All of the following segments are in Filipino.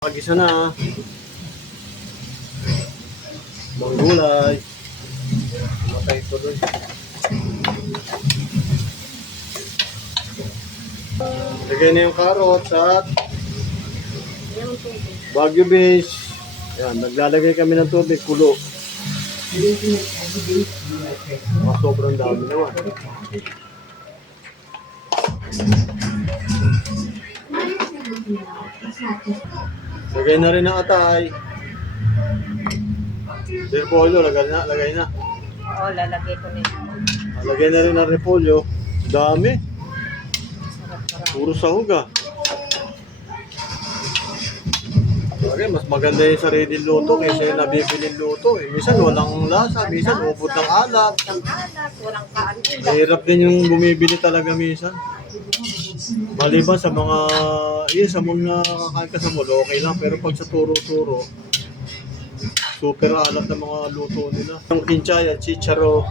Pag-isa na. Manggulay. Matay ito doon. Lagay na yung carrots at Baguio beans. Yan, naglalagay kami ng tubig, kulo. Sobrang dami naman. Lagay na rin ang atay. Repolyo, lagay na. Oo, lalagay ko nito. Lagay na rin ang repolyo. Dami. Puro sahog ah. Okay, mas maganda yung sariling luto kaysa yung nabibiling luto. Minsan walang lasa, minsan ubod ng alat. Walang kaano. Mahirap din yung bumibili talaga minsan. Maliban sa mga, sa mga kakain ka sa mall, okay lang. Pero pag sa turo-turo, super alat ng mga luto nila. Yung kinchay at chicharo.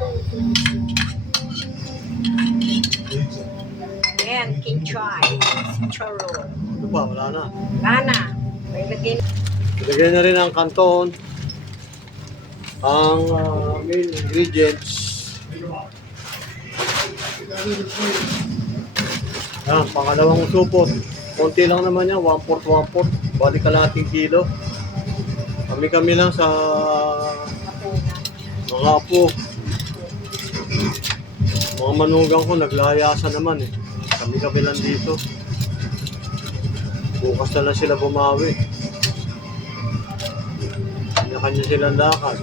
Ayan, kinchay, choro. Ano pa, wala na. Lana. Ilagay na rin ang kanton. Ang main ingredients. Pangalawang supot. Konti lang naman yan, 1/4. Balik kalahating kilo. Kami lang sa mga apo. Mga manugang ko naglayasan naman eh. Kami lang dito. Bukas na lang sila bumawi. Kanya-kanya silang lakad.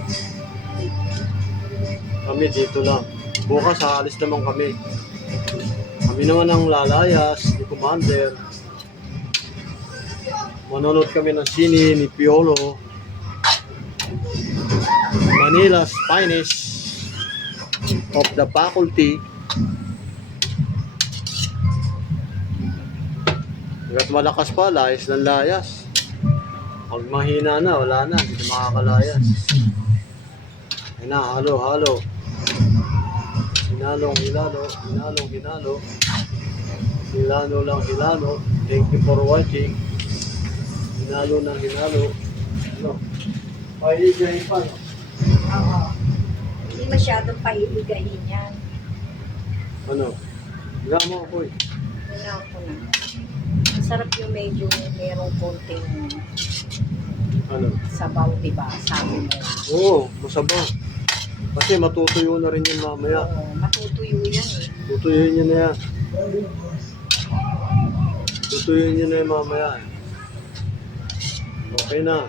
Kami dito lang. Bukas aalis naman kami. Kami naman ang lalayas ni Commander. Manonood kami ng sine ni Piolo. Manila's finest of the faculty. Hanggat malakas pa, layas ng layas. Pag mahina na, wala na, hindi na makakalayas. Ayun na, halo. Hinalo. Hilalo. Thank you for watching. Hinalo. Ano? Pahihigayin pa, no? Oo. Hindi masyadong pahihigayin yan. Ano? Higa mo ako eh. Wala ko na. Masarap yung medyo merong konting Ano? sabaw, diba? Sabi mo nga. Oo, masabaw. Kasi matutuyo na rin yun mamaya. Oo, matutuyo yan eh. Tutuyoin nyo na yan. Tutuyoin nyo na yan mamaya. Okay na.